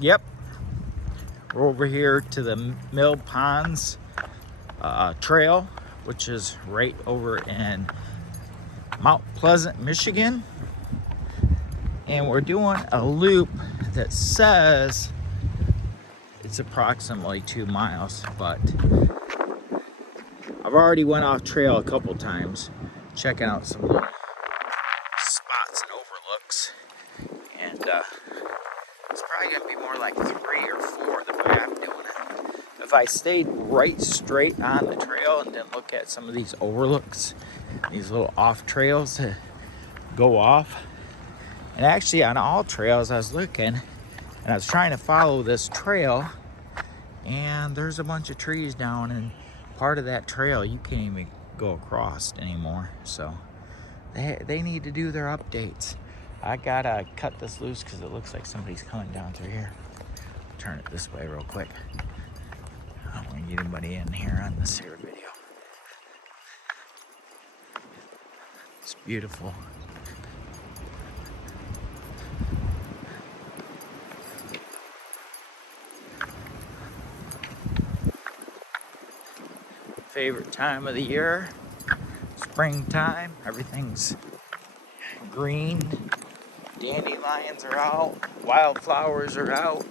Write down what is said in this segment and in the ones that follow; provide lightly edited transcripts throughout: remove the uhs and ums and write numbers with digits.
Yep, we're over here to the Mill Ponds Trail, which is right over in Mount Pleasant, Michigan. And we're doing a loop that says it's approximately 2 miles, but I've already went off trail a couple times, checking out some little spots and overlooks, and it's probably gonna be more like 3 or 4 the way I'm doing it. If I stayed right straight on the trail and then look at some of these overlooks, these little off trails that go off, and actually on all trails I was looking and I was trying to follow this trail, and there's a bunch of trees down, and part of that trail you can't even go across anymore. So they need to do their updates. I gotta cut this loose because it looks like somebody's coming down through here. Turn it this way real quick. I don't want to get anybody in here on this here video. It's beautiful. Favorite time of the year, springtime. Everything's green. Dandelions are out. Wildflowers are out.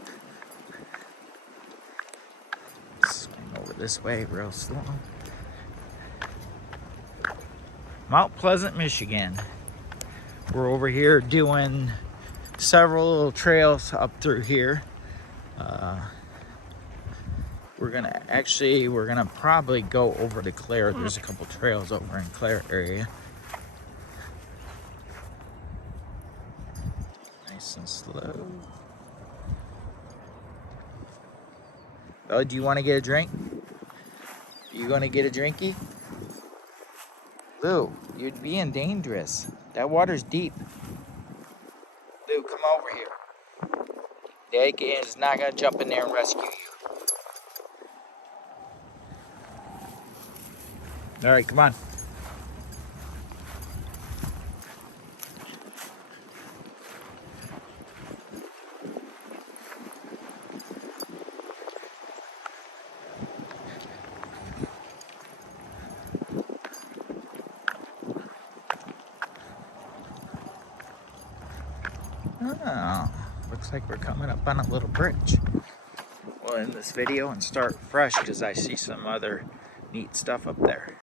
Swing over this way real slow. Mount Pleasant, Michigan. We're over here doing several little trails up through here. We're gonna probably go over to Clare. There's a couple trails over in Clare area. Nice and slow. Oh, do you want to get a drink? You gonna get a drinky? Lou, you're being dangerous. That water's deep. Lou, come over here. Dad is not gonna jump in there and rescue you. All right, come on. Oh, looks like we're coming up on a little bridge. We'll end this video and start fresh because I see some other neat stuff up there.